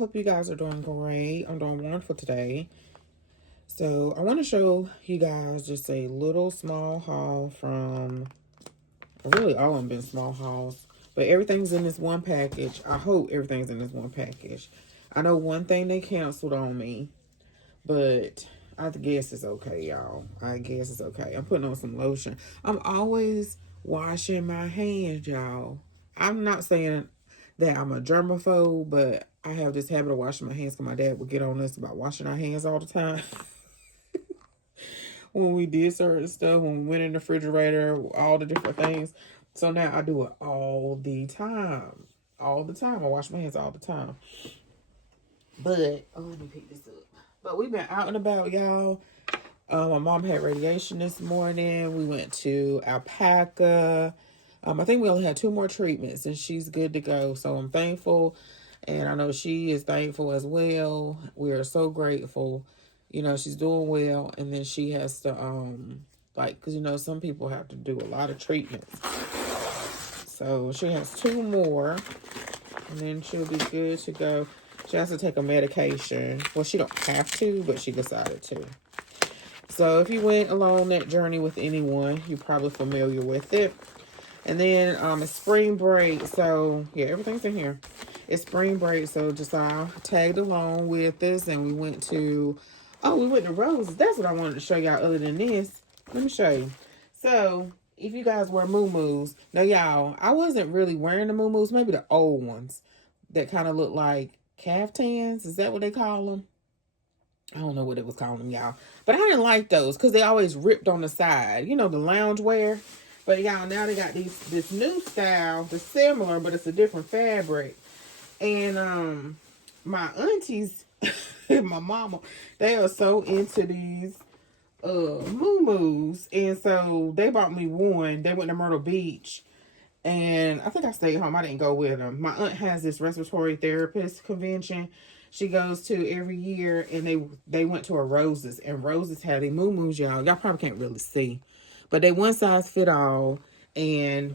Hope you guys are doing great. I'm doing wonderful today. So I want to show you guys just a little small haul from, really all of them been small hauls, but everything's in this one package. I hope everything's in this one package. I know one thing they canceled on me, but I guess it's okay, y'all. I guess it's okay. I'm putting on some lotion. I'm always washing my hands, y'all. I'm not saying that I'm a germaphobe, but I have this habit of washing my hands because my dad would get on us about washing our hands all the time. When we did certain stuff, when we went in the refrigerator, all the different things. So now I do it all the time. All the time. I wash my hands all the time. But, let me pick this up. But we've been out and about, y'all. My mom had radiation this morning. We went to Alpaca. I think we only had 2 more treatments and she's good to go. So I'm thankful. And I know she is thankful as well. We are so grateful. You know, she's doing well. And then she has to, because, you know, some people have to do a lot of treatments. So she has 2 more. And then she'll be good to go. She has to take a medication. Well, she don't have to, but she decided to. So if you went along that journey with anyone, you're probably familiar with it. And then it's spring break. So, yeah, everything's in here. It's spring break. So Josiah tagged along with us. And we went to Roses. That's what I wanted to show y'all other than this. Let me show you. So, if you guys wear MOO MOOs. Now, y'all, I wasn't really wearing the MOO MOOs. Maybe the old ones that kind of look like caftans. Is that what they call them? I don't know what it was calling them, y'all. But I didn't like those because they always ripped on the side. You know, the lounge wear. But y'all, now they got this new style that's similar, but it's a different fabric. And my aunties and my mama, they are so into these MOO MOOs. And so they bought me one. They went to Myrtle Beach. And I think I stayed home. I didn't go with them. My aunt has this respiratory therapist convention she goes to every year, and they went to a Roses, and Roses had a MOO MOOs, y'all. Y'all probably can't really see, but they one size fit all. And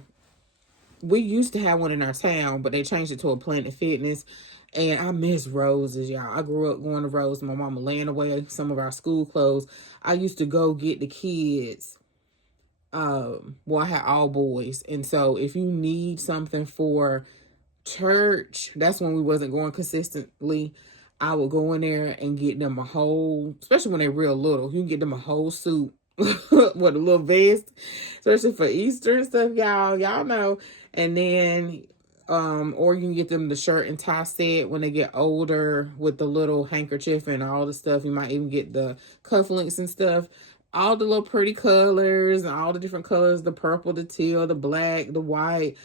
we used to have one in our town, but they changed it to a Planet Fitness. And I miss Roses, y'all. I grew up going to Roses. My mama laying away some of our school clothes. I used to go get the kids. Well, I had all boys, and so if you need something for church, that's when we wasn't going consistently. I would go in there and get them a whole, especially when they're real little, you can get them a whole suit with a little vest, especially for Easter and stuff, y'all know. And then or you can get them the shirt and tie set when they get older with the little handkerchief and all the stuff. You might even get the cufflinks and stuff. All the little pretty colors and all the different colors, the purple, the teal, the black, the white.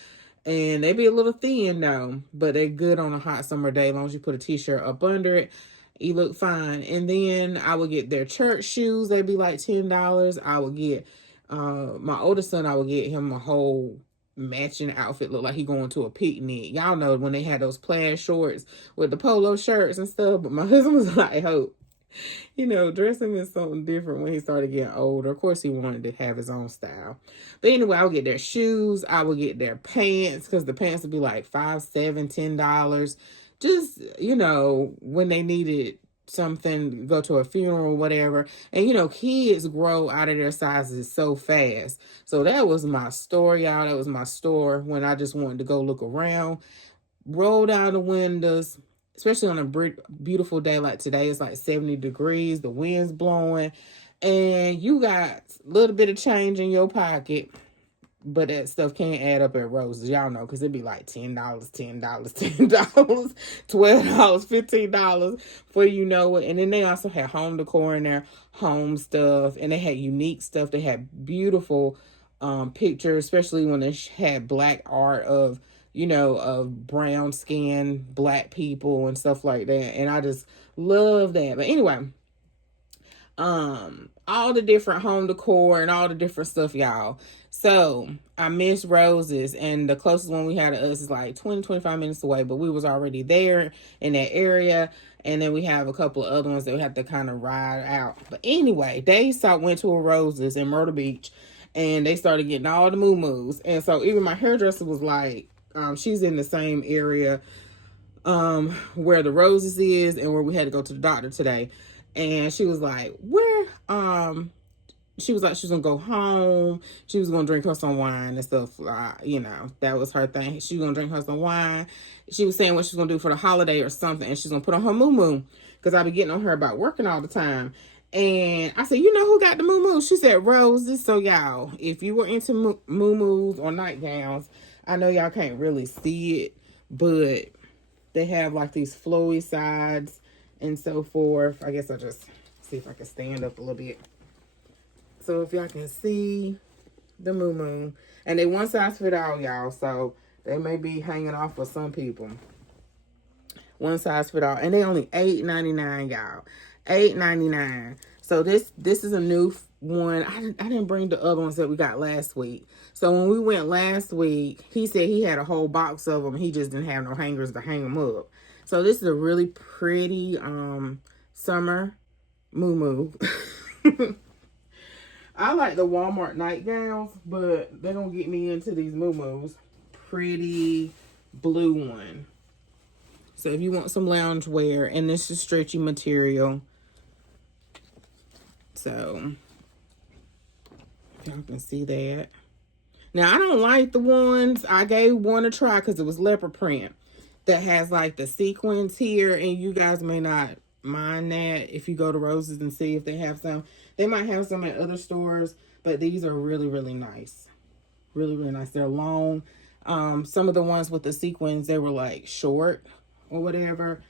And they be a little thin though, but they're good on a hot summer day. As long as you put a t-shirt up under it, you look fine. And then I would get their church shoes. They'd be like $10. I would get, my oldest son, I would get him a whole matching outfit. Look like he going to a picnic. Y'all know when they had those plaid shorts with the polo shirts and stuff. But my husband was like, hope, you know, dressing is something different when he started getting older. Of course, he wanted to have his own style. But anyway, I would get their shoes. I would get their pants because the pants would be like $5, $7, $10. Just, you know, when they needed something, go to a funeral or whatever. And, you know, kids grow out of their sizes so fast. So that was my store, y'all. That was my store when I just wanted to go look around. Roll down the windows. Especially on a beautiful day like today, it's like 70 degrees, the wind's blowing, and you got a little bit of change in your pocket, but that stuff can't add up at Roses. Y'all know, because it'd be like $10, $10, $10, $12, $15 before you know it. And then they also had home decor in there, home stuff, and they had unique stuff. They had beautiful pictures, especially when they had black art of, you know, of brown skin black people and stuff like that. And I just love that. But anyway, all the different home decor and all the different stuff, y'all. So I miss Roses, and the closest one we had to us is like 20-25 minutes away, but we was already there in that area. And then we have a couple of other ones that we have to kind of ride out. But anyway, they went to a Roses in Myrtle Beach, and they started getting all the MOO MOOs. And so even my hairdresser was like, she's in the same area where the roses is and where we had to go to the doctor today. And she was like, where, she was like, she was gonna go home. She was gonna drink her some wine and stuff. You know, that was her thing. She was gonna drink her some wine. She was saying what she was gonna do for the holiday or something, and she's gonna put on her moo moo, because I be getting on her about working all the time. And I said, you know who got the moo moo? She said, Roses. So y'all, if you were into moo moos or nightgowns, I know y'all can't really see it, but they have like these flowy sides and so forth. I guess I'll just see if I can stand up a little bit. So if y'all can see the moo moo, and they one size fit all, y'all, so they may be hanging off for some people. One size fit all, and they only $8.99, y'all. $8.99. So this is a new one. I didn't bring the other ones that we got last week. So when we went last week, he said he had a whole box of them. He just didn't have no hangers to hang them up. So this is a really pretty summer moo moo. I like the Walmart nightgowns, but they don't get me into these moo moos. Pretty blue one. So if you want some lounge wear, and this is stretchy material. So if y'all can see that. Now I don't like the ones, I gave one a try because it was leopard print that has like the sequins here, and you guys may not mind that if you go to Roses and see if they have some. They might have some at other stores, but these are really, really nice. Really, really nice. They're long. Some of the ones with the sequins, they were like short or whatever.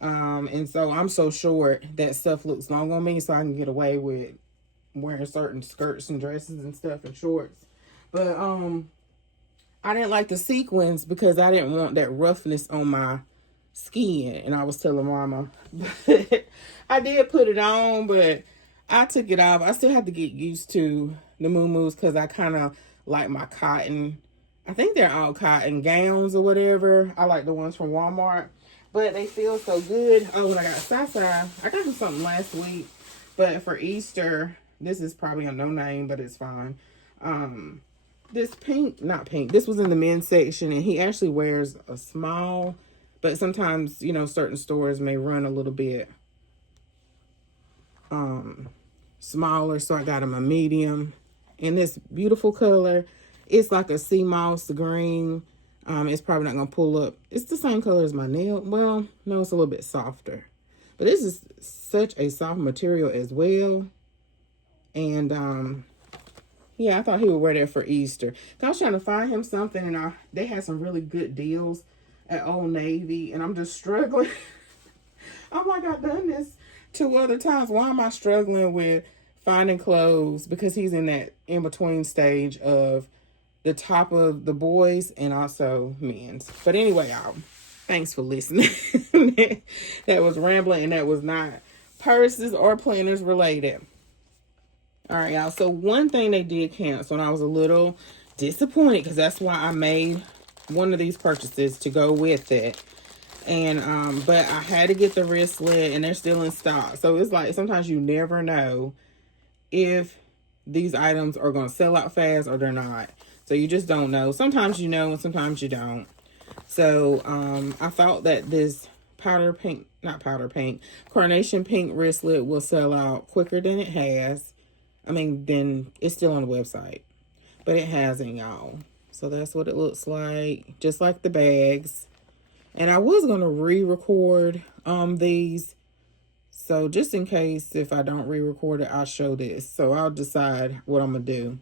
And so I'm so short that stuff looks long on me, so I can get away with wearing certain skirts and dresses and stuff and shorts. But I didn't like the sequins because I didn't want that roughness on my skin. And I was telling Mama, I did put it on, but I took it off. I still have to get used to the moo moos because I kind of like my cotton. I think they're all cotton gowns or whatever. I like the ones from Walmart, but they feel so good. Oh, and I got Sasa. I got him something last week, but for Easter, this is probably a no name, but it's fine. This pink, not pink, this was in the men's section, and he actually wears a small, but sometimes, you know, certain stores may run a little bit smaller, so I got him a medium in this beautiful color. It's like a sea moss green. It's probably not gonna pull up. It's the same color as my nail. Well, no, it's a little bit softer, but this is such a soft material as well. And yeah, I thought he would wear that for Easter. I was trying to find him something, and they had some really good deals at Old Navy, and I'm just struggling. I'm like, I've done this 2 other times. Why am I struggling with finding clothes? Because he's in that in-between stage of the top of the boys and also men's. But anyway, y'all, thanks for listening. That was rambling, and that was not purses or planners related. All right, y'all. So one thing they did cancel, and I was a little disappointed because that's why I made one of these purchases to go with it. And but I had to get the wristlet, and they're still in stock. So it's like sometimes you never know if these items are going to sell out fast or they're not. So you just don't know. Sometimes you know and sometimes you don't. So I thought that this carnation pink wristlet will sell out quicker than it has. I mean, then it's still on the website, but it hasn't, y'all. So that's what it looks like, just like the bags. And I was going to re-record these. So just in case, if I don't re-record it, I'll show this. So I'll decide what I'm going to do.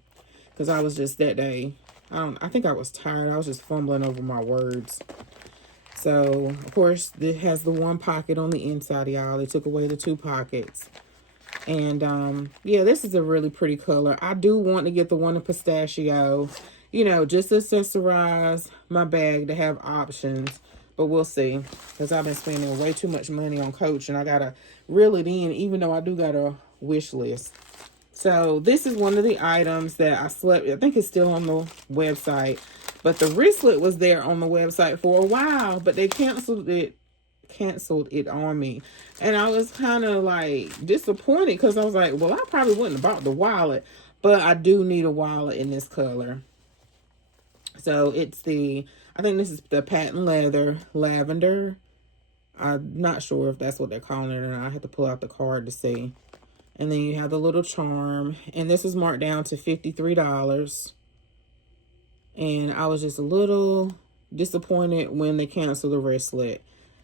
Because I was just that day, I think I was tired. I was just fumbling over my words. So, of course, it has the one pocket on the inside, y'all. They took away the 2 pockets. And, yeah, this is a really pretty color. I do want to get the one in pistachio, you know, just to accessorize my bag to have options. But we'll see, because I've been spending way too much money on Coach, and I got to reel it in, even though I do got a wish list. So this is one of the items that I think it's still on the website, but the wristlet was there on the website for a while, but they canceled it on me. And I was kind of like disappointed because I was like, well, I probably wouldn't have bought the wallet, but I do need a wallet in this color. So it's I think this is the patent leather lavender. I'm not sure if that's what they're calling it or not. I have to pull out the card to see. And then you have the little charm. And this is marked down to $53. And I was just a little disappointed when they canceled the wristlet.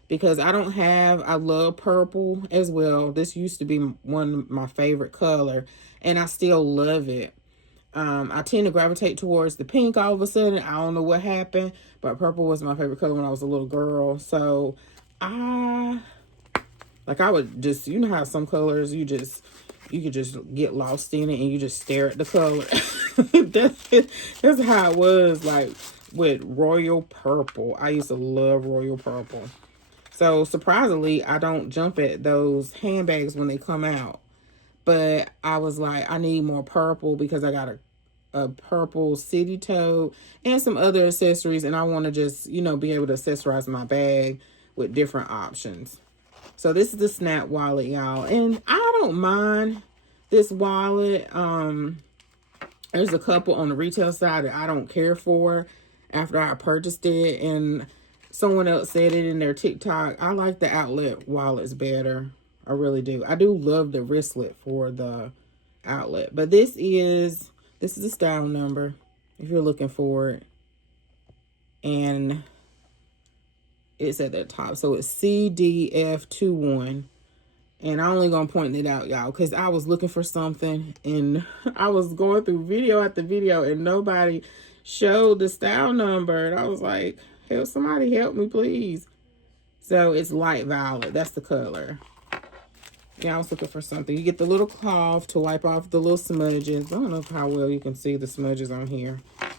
Because I love purple as well. This used to be one of my favorite color. And I still love it. I tend to gravitate towards the pink all of a sudden. I don't know what happened. But purple was my favorite color when I was a little girl. So I would just, you know how some colors you could just get lost in it and you just stare at the color. That's how it was like with royal purple. I used to love royal purple. So surprisingly, I don't jump at those handbags when they come out. But I was like, I need more purple because I got a purple city tote and some other accessories. And I want to just, you know, be able to accessorize my bag with different options. So this is the Snap wallet, y'all. And I don't mind this wallet. There's a couple on the retail side that I don't care for after I purchased it. And someone else said it in their TikTok. I like the outlet wallets better. I really do. I do love the wristlet for the outlet. But this is the style number if you're looking for it. And it's at the top. So it's CDF21. And I'm only going to point it out, y'all, because I was looking for something. And I was going through video after video. And nobody showed the style number. And I was like, somebody help me, please. So it's light violet. That's the color. Yeah, I was looking for something. You get the little cloth to wipe off the little smudges. I don't know how well you can see the smudges on here.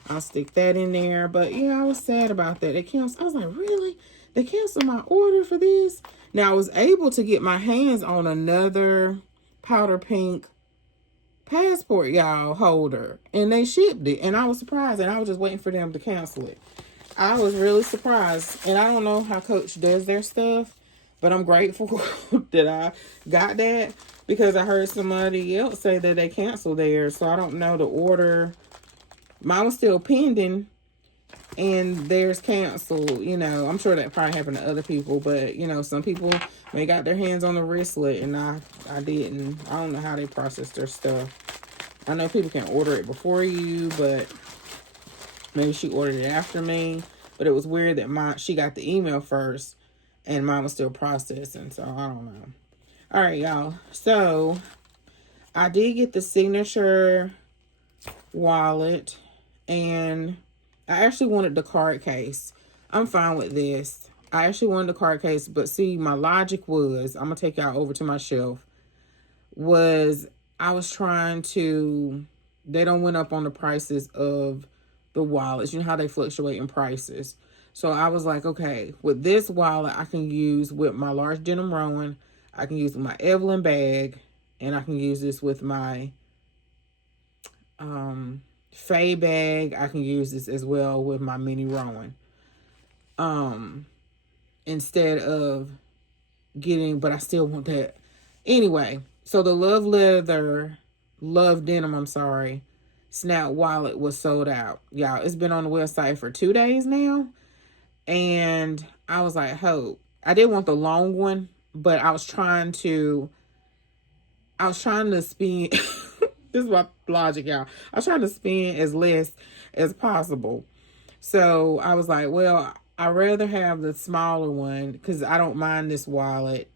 I'll stick that in there. But yeah, I was sad about that. I was like, really? They canceled my order for this? Now, I was able to get my hands on another powder pink passport, y'all, holder. And they shipped it. And I was surprised. And I was just waiting for them to cancel it. I was really surprised. And I don't know how Coach does their stuff. But I'm grateful that I got that. Because I heard somebody else say that they canceled theirs. So I don't know the order. Mine was still pending. And theirs canceled, you know. I'm sure that probably happened to other people. But, you know, some people may got their hands on the wristlet. And I didn't. I don't know how they process their stuff. I know people can order it before you. But maybe she ordered it after me. But it was weird that she got the email first. And mine was still processing. So, I don't know. All right, y'all. So, I did get the signature wallet. And I actually wanted the card case. I'm fine with this. I actually wanted the card case. But see, my logic was, I'm going to take y'all over to my shelf. Was I was trying to, they don't went up on the prices of the wallets. You know how they fluctuate in prices. So I was like, okay, with this wallet, I can use with my large denim Rowan. I can use with my Evelyn bag. And I can use this with my Faye bag. I can use this as well with my mini Rowan. Instead of getting, but I still want that. Anyway, so the Love Denim, Snap wallet was sold out. Y'all, it's been on the website for 2 days now. And I was like, hope. I did want the long one, but I was trying to spend, this is my logic, y'all. I was trying to spend as less as possible. So I was like, well, I'd rather have the smaller one because I don't mind this wallet.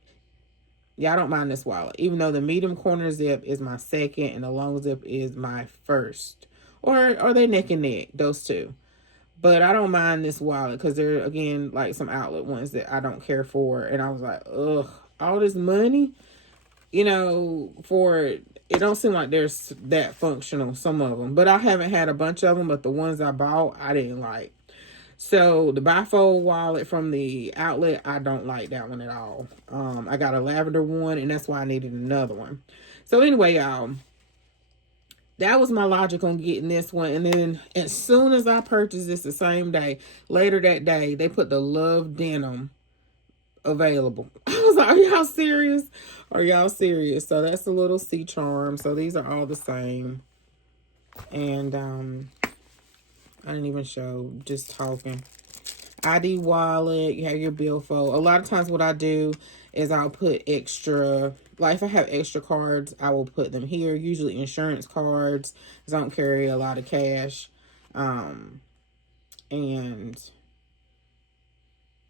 Yeah, I don't mind this wallet. Even though the medium corner zip is my second and the long zip is my first. Or are they neck and neck? Those two. But I don't mind this wallet because they're, again, like some outlet ones that I don't care for. And I was like, ugh, all this money, you know, it don't seem like they're that functional, some of them. But I haven't had a bunch of them, but the ones I bought, I didn't like. So the bifold wallet from the outlet, I don't like that one at all. I got a lavender one, and that's why I needed another one. So anyway, y'all, that was my logic on getting this one. And then as soon as I purchased this the same day, later that day, they put the Love Denim available. I was like, are y'all serious? Are y'all serious? So that's a little C charm. So these are all the same. And I didn't even show, just talking. ID wallet, you have your billfold. A lot of times what I do is I'll put extra, like if I have extra cards, I will put them here. Usually insurance cards, because I don't carry a lot of cash. And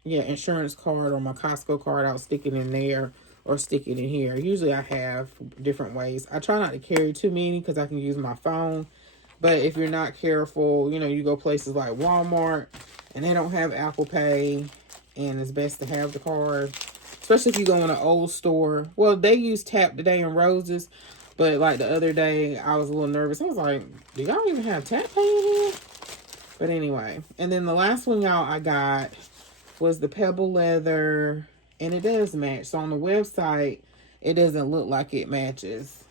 yeah, insurance card or my Costco card, I'll stick it in there or stick it in here. Usually I have different ways. I try not to carry too many because I can use my phone. But if you're not careful, you know, you go places like Walmart and they don't have Apple Pay, and it's best to have the card. Especially if you go in an old store. Well, they use Tap today in Roses, but like the other day, I was a little nervous. I was like, do y'all even have Tap Pay in here? But anyway, and then the last one, y'all, I got was the Pebble Leather, and it does match. So on the website, it doesn't look like it matches.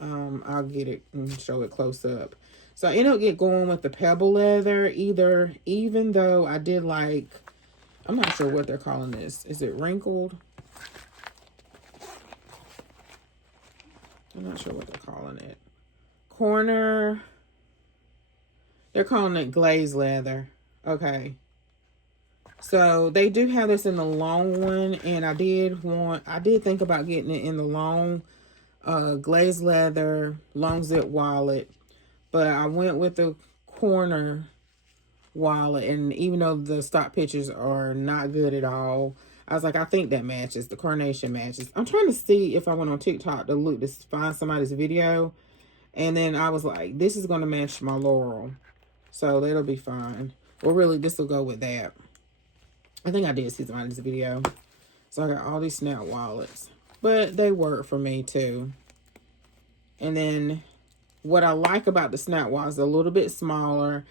I'll get it and show it close up. So I ended up going with the Pebble Leather, even though I did like, I'm not sure what they're calling this. Is it wrinkled? I'm not sure what they're calling it. Corner. They're calling it glazed leather. Okay. So they do have this in the long one, and I did think about getting it in the long glazed leather long zip wallet, but I went with the corner wallet, and even though the stock pictures are not good at all, I was like, I think that matches. The carnation matches. I'm trying to see if I went on TikTok to look to find somebody's video, and then I was like, this is going to match my Laurel, so that'll be fine. Well, really, this will go with that. I think I did see somebody's video. So I got all these snap wallets, but they work for me too. And then what I like about the snap wallet is a little bit smaller,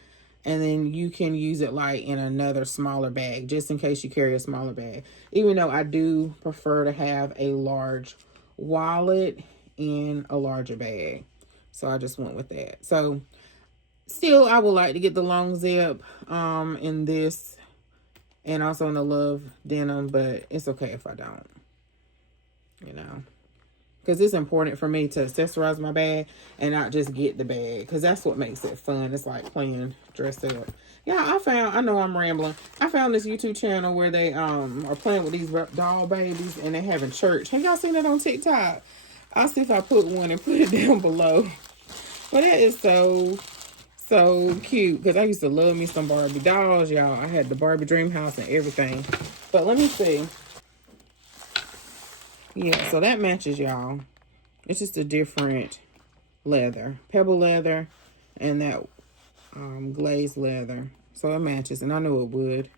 and then you can use it like in another smaller bag, just in case you carry a smaller bag. Even though I do prefer to have a large wallet in a larger bag. So I just went with that. So still, I would like to get the long zip in this, and also in the Love Denim, but it's okay if I don't, you know. Because it's important for me to accessorize my bag and not just get the bag. Because that's what makes it fun. It's like playing dress up. Yeah, I know I'm rambling. I found this YouTube channel where they are playing with these doll babies and they having church. Have y'all seen that on TikTok? I'll see if I put one and put it down below. But that is so cute, because I used to love me some Barbie dolls, y'all. I had the Barbie dream house and everything. But let me see. Yeah, so that matches, y'all. It's just a different leather. Pebble leather and that glazed leather. So it matches, and I knew it would.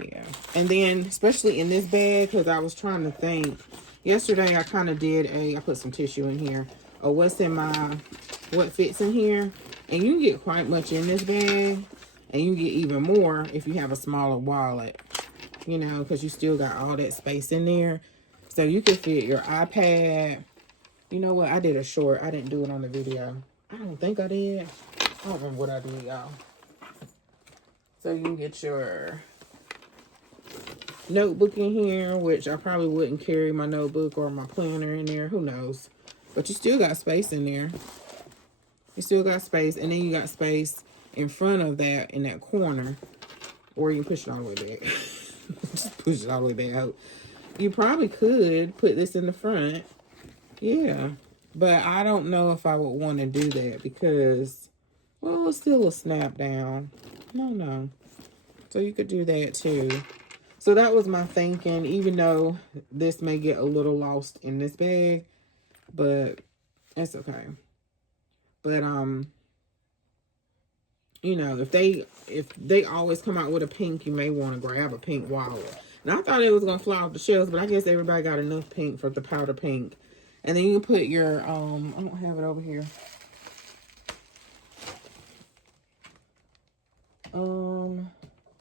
Yeah. And then, especially in this bag, because I was trying to think. Yesterday, I kind of did I put some tissue in here. What fits in here. And you can get quite much in this bag. And you can get even more if you have a smaller wallet. You know, because you still got all that space in there. So you can fit your iPad. You know what? I did a short. I didn't do it on the video. I don't think I did. I don't remember what I did, y'all. So you can get your notebook in here, which I probably wouldn't carry my notebook or my planner in there. Who knows? But you still got space in there. You still got space. And then you got space in front of that, in that corner. Or you can push it all the way back. Just push it all the way back out. You probably could put this in the front. Yeah. But I don't know if I would want to do that because, well, it's still a snap down. No. So you could do that too. So that was my thinking, even though this may get a little lost in this bag, but it's okay. But, you know, if they always come out with a pink, you may want to grab a pink wallet. And I thought it was going to fly off the shelves, but I guess everybody got enough pink for the powder pink. And then you can put your, I don't have it over here.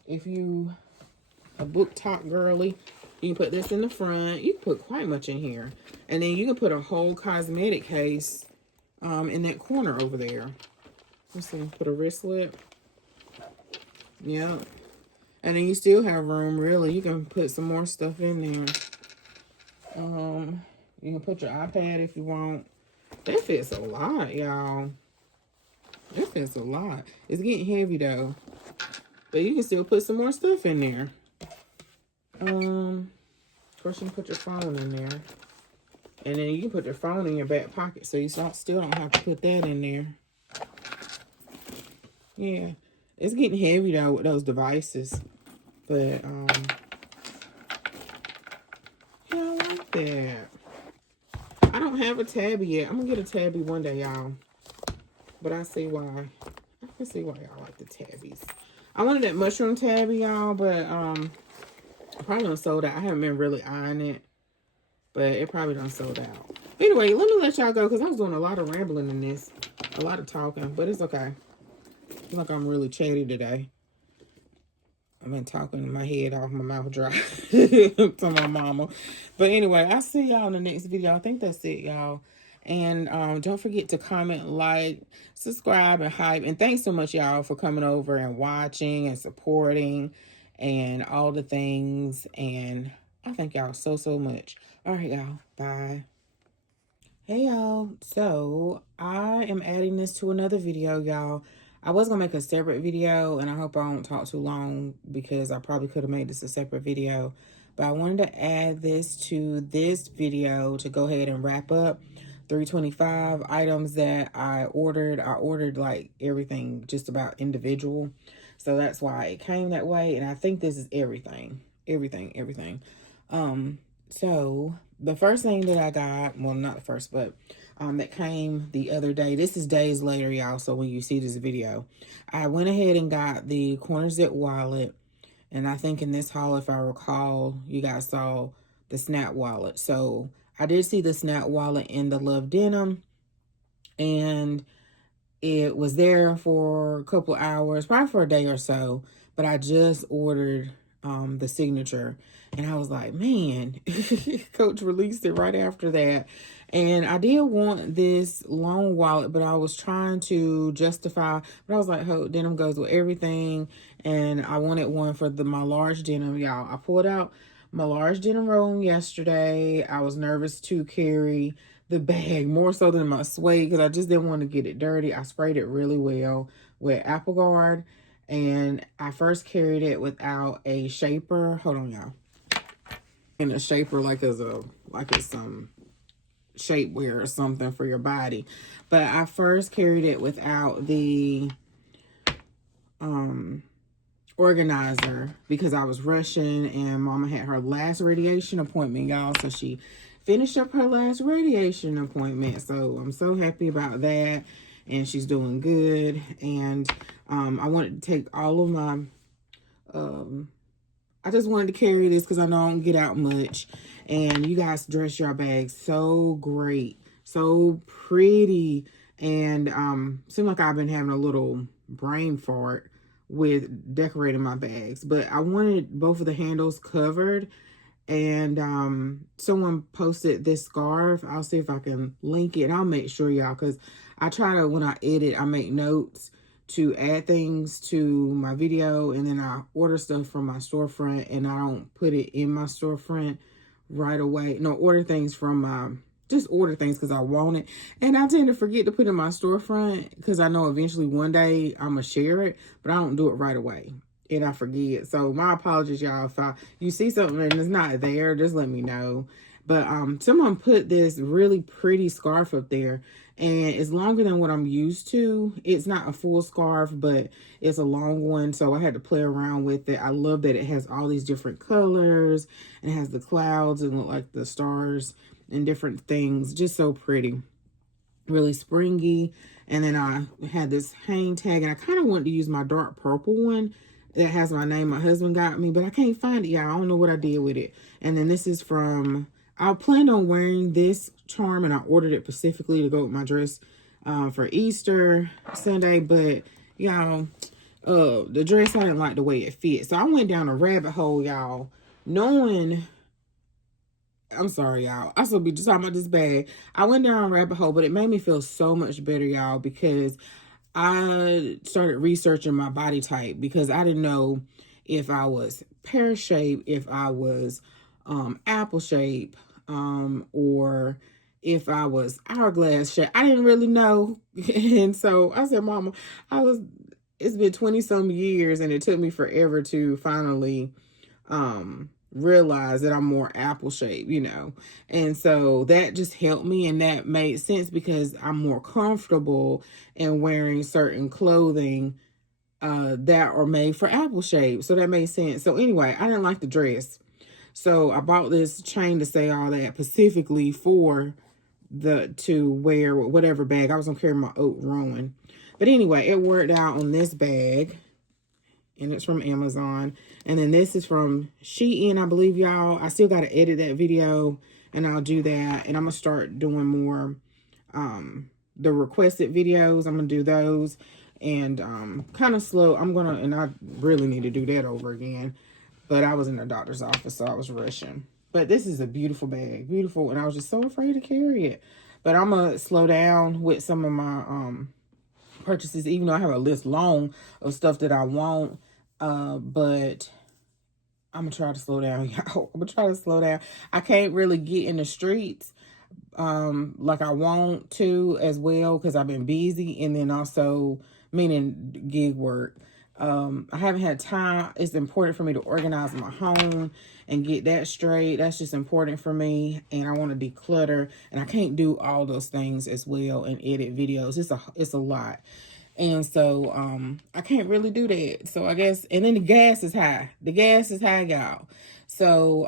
If you a book talk girly, you can put this in the front. You can put quite much in here. And then you can put a whole cosmetic case in that corner over there. Let's see, put a wristlet. Yeah. And then you still have room, really. You can put some more stuff in there. You can put your iPad if you want. That fits a lot, y'all. That fits a lot. It's getting heavy, though. But you can still put some more stuff in there. Of course, you can put your phone in there. And then you can put your phone in your back pocket, so you still don't have to put that in there. Yeah. It's getting heavy, though, with those devices. But, yeah, I like that. I don't have a tabby yet. I'm going to get a tabby one day, y'all. But I see why. I can see why y'all like the tabbies. I wanted that mushroom tabby, y'all, but probably done sold out. I haven't been really eyeing it, but it probably done sold out. Anyway, let me let y'all go because I was doing a lot of rambling in this, a lot of talking, but it's okay. I feel like I'm really chatty today. I've been talking my head off, my mouth dry to my mama. But anyway, I'll see y'all in the next video. I think that's it, y'all. And don't forget to comment, like, subscribe, and hype. And thanks so much, y'all, for coming over and watching and supporting and all the things. And I thank y'all so, so much. All right, y'all. Bye. Hey, y'all. So I am adding this to another video, y'all. I was going to make a separate video, and I hope I don't talk too long because I probably could have made this a separate video. But I wanted to add this to this video to go ahead and wrap up 325 items that I ordered. I ordered like everything just about individual. So that's why it came that way. And I think this is everything. Everything. So the first thing that I got, well, not the first, but that came the other day. This is days later, y'all. So when you see this video, I went ahead and got the corner zip wallet. And I think in this haul, if I recall, you guys saw the snap wallet. So I did see the snap wallet in the Love Denim. And it was there for a couple hours, probably for a day or so. But I just ordered the signature. And I was like, man, Coach released it right after that. And I did want this long wallet, but I was trying to justify. But I was like, oh, denim goes with everything. And I wanted one for my large denim, y'all. I pulled out my large denim roll yesterday. I was nervous to carry the bag more so than my suede because I just didn't want to get it dirty. I sprayed it really well with Apple Guard. And I first carried it without a shaper. Hold on, y'all. And a shaper like it's some shapewear or something for your body. But I first carried it without the organizer because I was rushing and Mama had her last radiation appointment, y'all. So she finished up her last radiation appointment. So I'm so happy about that. And she's doing good. And I wanted to take all of my I just wanted to carry this because I know I don't get out much. And you guys dress your bags so great. So pretty. And seemed like I've been having a little brain fart with decorating my bags. But I wanted both of the handles covered. And someone posted this scarf. I'll see if I can link it. And I'll make sure, y'all, because I try to, when I edit, I make notes to add things to my video, and then I order stuff from my storefront, and I don't put it in my storefront right away. No, order things from my, just order things because I want it. And I tend to forget to put it in my storefront because I know eventually one day I'm going to share it, but I don't do it right away. And I forget. So my apologies, y'all. If you see something and it's not there, just let me know. But someone put this really pretty scarf up there, and it's longer than what I'm used to. It's not a full scarf, but it's a long one, so I had to play around with it. I love that it has all these different colors, and it has the clouds and look like the stars and different things. Just so pretty. Really springy. And then I had this hang tag, and I kind of wanted to use my dark purple one that has my name my husband got me, but I can't find it, y'all. I don't know what I did with it. And then this is from, I planned on wearing this charm, and I ordered it specifically to go with my dress for Easter Sunday. But, y'all, the dress, I didn't like the way it fit. So I went down a rabbit hole, y'all, knowing, I'm sorry, y'all. I still be just talking about this bag. I went down a rabbit hole, but it made me feel so much better, y'all, because I started researching my body type because I didn't know if I was pear shape, if I was apple shape, or if I was hourglass shape. I didn't really know. And so I said, Mama, it's been 20 some years, and it took me forever to finally realize that I'm more apple shaped, you know. And so that just helped me, and that made sense because I'm more comfortable in wearing certain clothing that are made for apple shape. So that made sense. So anyway, I didn't like the dress. So I bought this chain to say all that specifically for to wear whatever bag. I was gonna carry my oat Rowan. But anyway, it worked out on this bag. And it's from Amazon. And then this is from Shein, I believe, y'all. I still got to edit that video, and I'll do that. And I'm going to start doing more the requested videos. I'm going to do those. And kind of slow. And I really need to do that over again. But I was in the doctor's office, so I was rushing. But this is a beautiful bag. Beautiful. And I was just so afraid to carry it. But I'm going to slow down with some of my purchases, even though I have a list long of stuff that I want. But I'm gonna try to slow down, y'all. I'm gonna try to slow down. I can't really get in the streets like I want to as well because I've been busy, and then also meaning gig work. I haven't had time. It's important for me to organize my home and get that straight. That's just important for me, and I want to declutter, and I can't do all those things as well and edit videos. It's a lot. And so I can't really do that. So I guess, and then the gas is high. The gas is high, y'all. So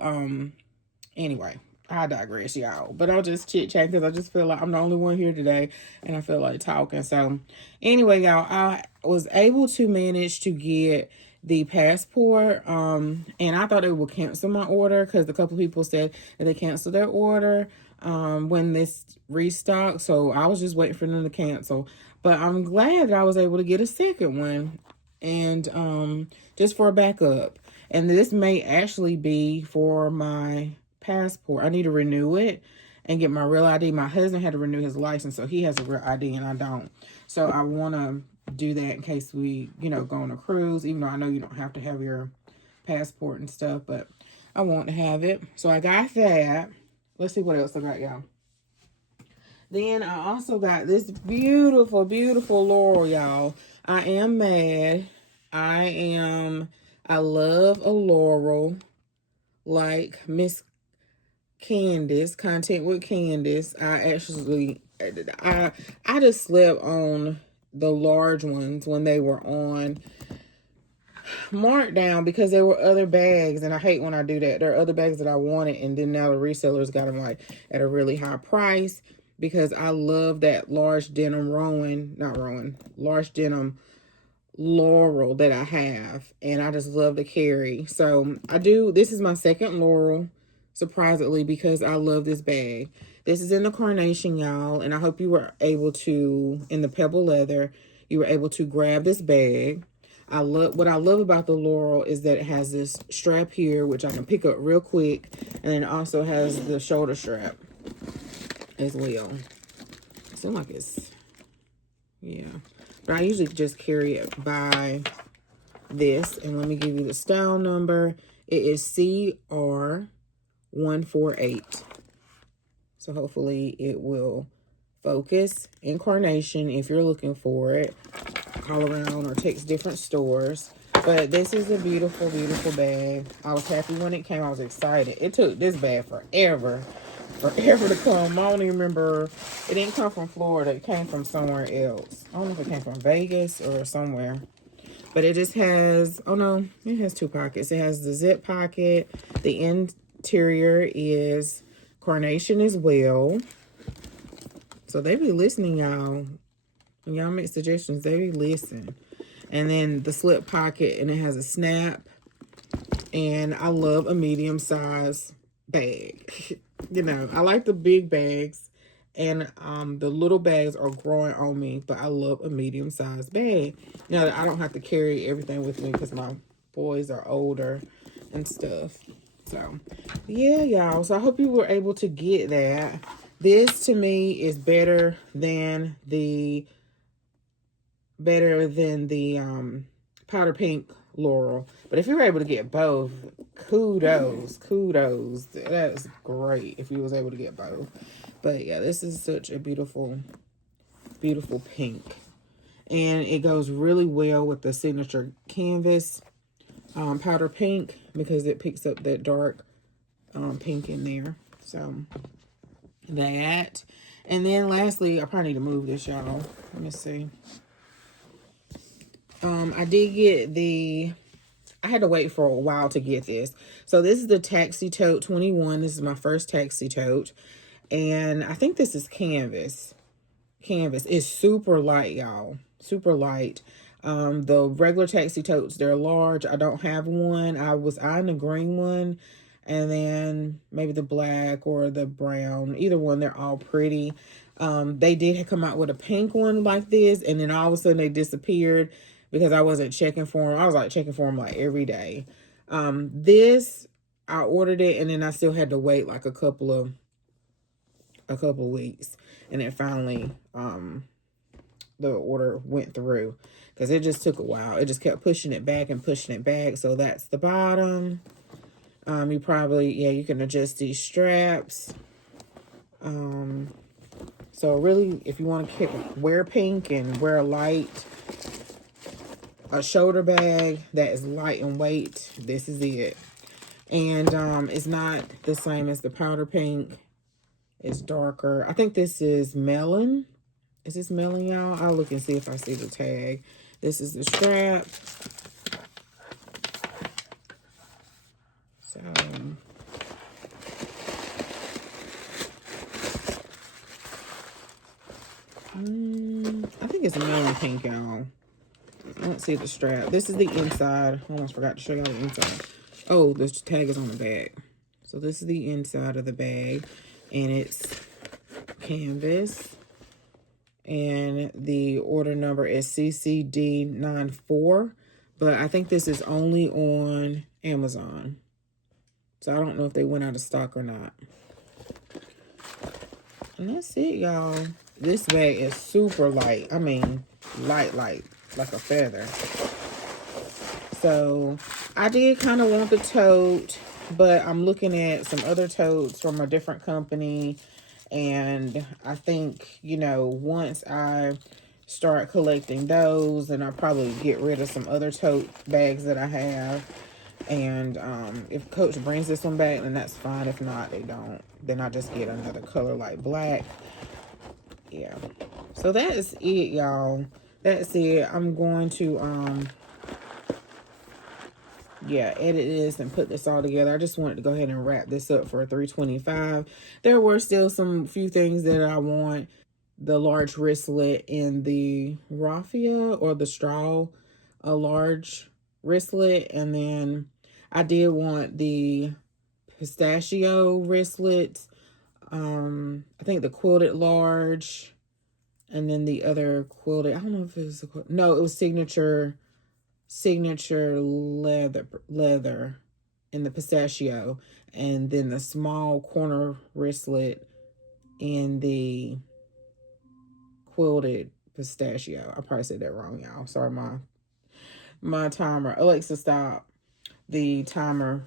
anyway, I digress, y'all. But I'll just chit chat because I just feel like I'm the only one here today, and I feel like talking. So anyway, y'all, I was able to manage to get the passport, and I thought it would cancel my order because a couple people said that they canceled their order when this restocked. So I was just waiting for them to cancel. But I'm glad that I was able to get a second one, and just for a backup. And this may actually be for my passport. I need to renew it and get my real ID. My husband had to renew his license, so he has a real ID and I don't. So I want to do that in case we, go on a cruise, even though I know you don't have to have your passport and stuff, but I want to have it. So I got that. Let's see what else I got, y'all. Then I also got this beautiful, beautiful Laurel, y'all. I am mad. I love a Laurel like Miss Candace, Content with Candace. I just slept on the large ones when they were on markdown because there were other bags, and I hate when I do that. There are other bags that I wanted, and then now the resellers got them like at a really high price because I love that large denim large denim Laurel that I have, and I just love to carry. So this is my second Laurel, surprisingly, because I love this bag. This is in the carnation, y'all, and I hope you were able to, in the pebble leather, you were able to grab this bag. What I love about the Laurel is that it has this strap here, which I can pick up real quick, and then it also has the shoulder strap as well. It seems like it's, yeah. But I usually just carry it by this. And let me give you the style number. It is CR148. So hopefully it will focus. Incarnation, if you're looking for it. Call around or text different stores. But this is a beautiful, beautiful bag. I was happy when it came. I was excited. It took this bag forever to come. I don't even remember. It didn't come from Florida. It came from somewhere else. I don't know if it came from Vegas or somewhere. But it just has, oh no, it has two pockets. It has the zip pocket. The interior is carnation as well. So they be listening, y'all. When y'all make suggestions, they be listening. And then the slip pocket, and it has a snap. And I love a medium size bag. I like the big bags, and the little bags are growing on me, but I love a medium sized bag. Now that I don't have to carry everything with me because my boys are older and stuff. So yeah, y'all. So I hope you were able to get that. This to me is better than the powder pink Laurel. But if you were able to get both, kudos. That's great if you was able to get both. But yeah, this is such a beautiful, beautiful pink. And it goes really well with the signature canvas powder pink, because it picks up that dark pink in there. So that. And then lastly, I probably need to move this, y'all. Let me see. I did get the, I had to wait for a while to get this. So this is the Taxi Tote 21. This is my first Taxi Tote. And I think this is canvas. Canvas. It's super light, y'all. Super light. The regular Taxi Totes, they're large. I don't have one. I was eyeing the green one. And then maybe the black or the brown. Either one, they're all pretty. They did come out with a pink one like this. And then all of a sudden they disappeared because I wasn't checking for them. I was like checking for them like every day. This, I ordered it and then I still had to wait like a couple of weeks, and then finally the order went through, because it just took a while. It just kept pushing it back and pushing it back. So that's the bottom. You probably, yeah, you can adjust these straps. So really, if you want to wear pink and wear a shoulder bag that is light in weight, this is it. And it's not the same as the powder pink. It's darker. I think this is melon. Is this melon, y'all? I'll look and see if I see the tag. This is the strap. So, I think it's melon pink, y'all. I don't see the strap. This is the inside. I almost forgot to show y'all the inside. Oh, the tag is on the back. So this is the inside of the bag. And it's canvas. And the order number is CCD94. But I think this is only on Amazon. So I don't know if they went out of stock or not. And that's it, y'all. This bag is super light. I mean, light, like a feather. So I did kind of want the tote, but I'm looking at some other totes from a different company. And I think, you know, once I start collecting those, then I'll probably get rid of some other tote bags that I have. And if Coach brings this one back, then that's fine. If not, they don't. Then I just get another color like black. Yeah. So that is it, y'all. That's it. I'm going to yeah, edit this and put this all together. I just wanted to go ahead and wrap this up for $325. There were still some few things that I want. The large wristlet in the raffia or the straw, a large wristlet. And then I did want the pistachio wristlets. I think the quilted large. And then the other quilted, I don't know if it was no, it was signature leather in the pistachio, and then the small corner wristlet in the quilted pistachio. I probably said that wrong, y'all. Sorry, my timer. Alexa, stop the timer.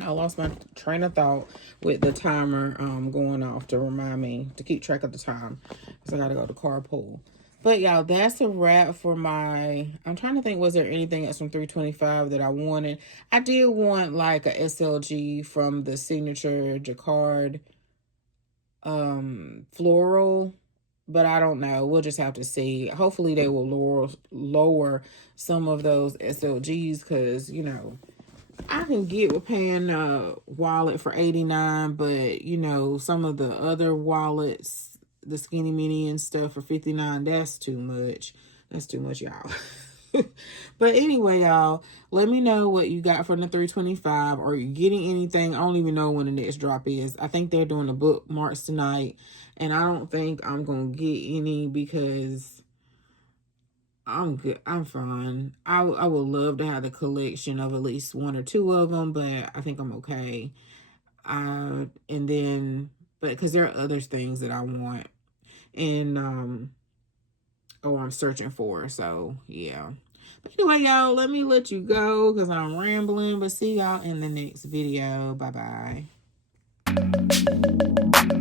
I lost my train of thought with the timer going off to remind me to keep track of the time, because I gotta go to carpool. But y'all, that's a wrap for my, I'm trying to think, was there anything else from $325 that I wanted? I did want like a SLG from the signature jacquard floral, but I don't know. We'll just have to see. Hopefully they will lower some of those SLGs, because, you know, I can get with paying a wallet for $89, but, you know, some of the other wallets, the skinny mini and stuff for $59, that's too much. That's too much, y'all. But anyway, y'all, let me know what you got from the $325. Are you getting anything? I don't even know when the next drop is. I think they're doing the bookmarks tonight, and I don't think I'm going to get any because I'm good. I'm fine. I would love to have the collection of at least one or two of them, but I think I'm okay. And then, but because there are other things that I want, and I'm searching for. So yeah. But anyway, y'all, let me let you go because I'm rambling. But see y'all in the next video. Bye bye.